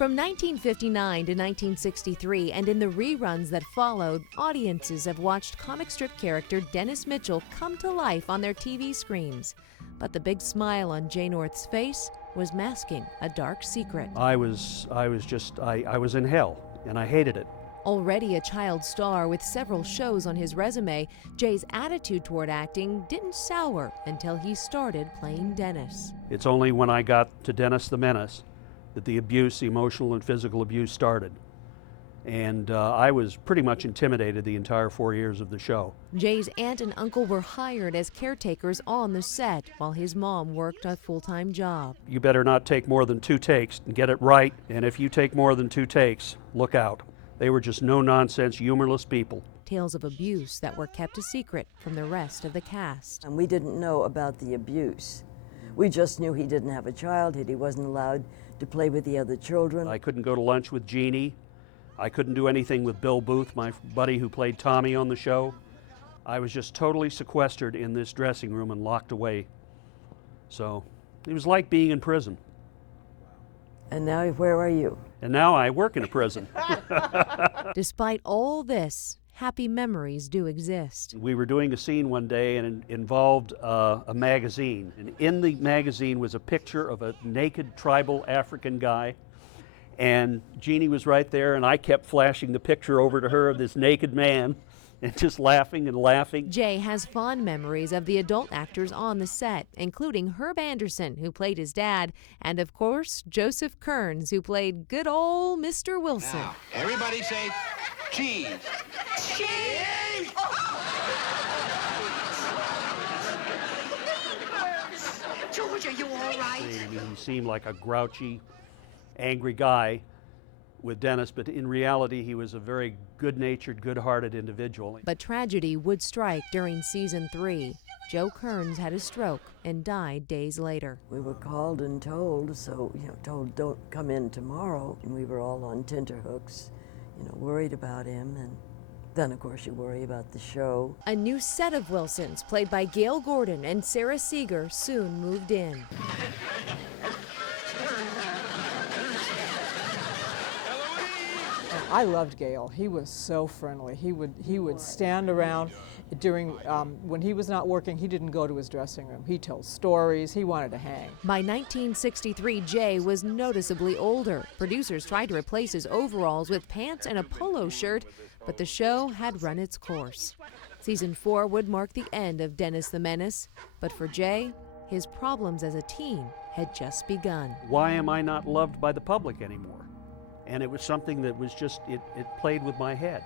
From 1959 to 1963 and in the reruns that followed, audiences have watched comic strip character Dennis Mitchell come to life on their TV screens. But the big smile on Jay North's face was masking a dark secret. I was in hell, and I hated it. Already a child star with several shows on his resume, Jay's attitude toward acting didn't sour until he started playing Dennis. It's only when I got to Dennis the Menace that the abuse, the emotional and physical abuse, started. And I was pretty much intimidated the entire 4 years of the show. Jay's aunt and uncle were hired as caretakers on the set while his mom worked a full-time job. You better not take more than 2 takes and get it right, and if you take more than 2 takes, look out. They were just no-nonsense, humorless people. Tales of abuse that were kept a secret from the rest of the cast. And we didn't know about the abuse. We just knew he didn't have a childhood. He wasn't allowed to play with the other children. I couldn't go to lunch with Jeannie. I couldn't do anything with Bill Booth, my buddy who played Tommy on the show. I was just totally sequestered in this dressing room and locked away. So it was like being in prison. And now where are you? And now I work in a prison. Despite all this, happy memories do exist. We were doing a scene one day and it involved a magazine. And in the magazine was a picture of a naked tribal African guy. And Jeannie was right there, and I kept flashing the picture over to her of this naked man and just laughing and laughing. Jay has fond memories of the adult actors on the set, including Herb Anderson, who played his dad, and of course, Joseph Kearns, who played good old Mr. Wilson. Now, everybody say cheese. Cheese! George, are you all right? He seemed like a grouchy, angry guy with Dennis, but in reality he was a very good-natured, good-hearted individual. But tragedy would strike during season 3. Joe Kearns had a stroke and died days later. We were called and told, told don't come in tomorrow. And we were all on tenterhooks, worried about him. And then, of course, you worry about the show. A new set of Wilsons, played by Gail Gordon and Sarah Seeger, soon moved in. I loved Gail. He was so friendly. He would stand around during when he was not working. He didn't go to his dressing room. He told stories. He wanted to hang. By 1963, Jay was noticeably older. Producers tried to replace his overalls with pants and a polo shirt, but the show had run its course. Season 4 would mark the end of Dennis the Menace, but for Jay, his problems as a teen had just begun. Why am I not loved by the public anymore? And it was something that was just, it played with my head.